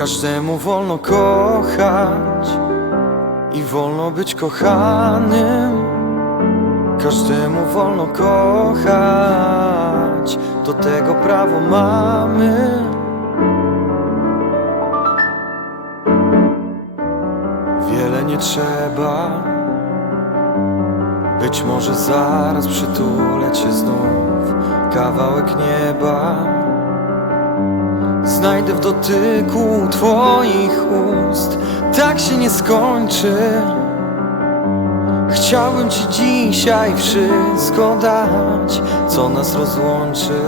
Każdemu wolno kochać i wolno być kochanym. Każdemu wolno kochać, do tego prawo mamy. Wiele nie trzeba, być może zaraz przytulę cię znów, kawałek nieba. Znajdę w dotyku Twoich ust. Tak się nie skończy. Chciałbym Ci dzisiaj wszystko dać Co nas rozłączy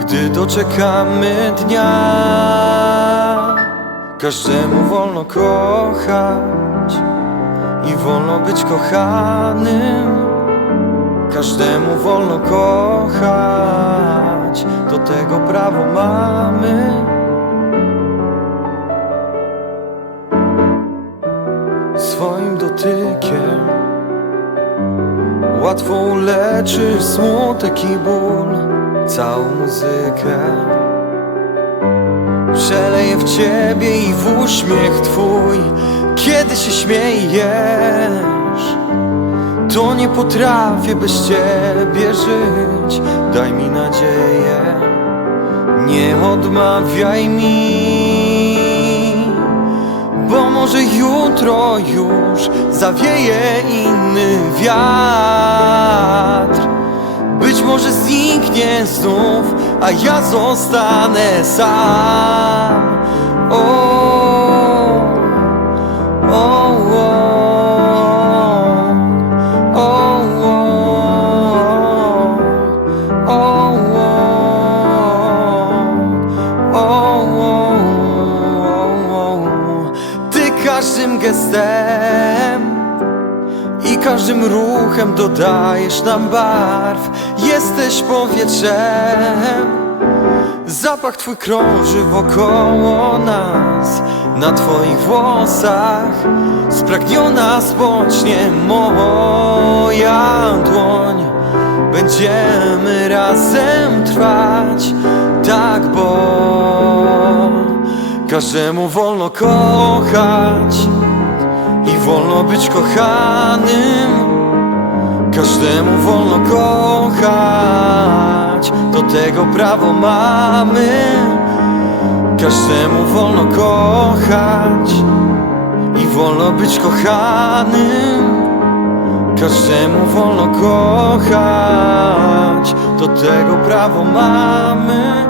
Gdy doczekamy dnia. Każdemu wolno kochać I wolno być kochanym. Każdemu wolno kochać, do tego prawo mamy. Swoim dotykiem łatwo uleczysz smutek i ból, całą muzykę. Przeleję w ciebie i w uśmiech twój, kiedy się śmiejesz. To nie potrafię bez ciebie żyć Daj mi nadzieję Nie odmawiaj mi może jutro już Zawieje inny wiatr. Być może zniknie znów A ja zostanę sam gestem i każdym ruchem dodajesz nam barw. Jesteś powietrzem. Zapach twój krąży wokoło nas Na twoich włosach Spragniona spocznie moja dłoń Będziemy razem trwać Tak, bo Każdemu wolno kochać wolno być kochanym Każdemu wolno kochać, do tego prawo mamy. Każdemu wolno kochać i wolno być kochanym. Każdemu wolno kochać, do tego prawo mamy.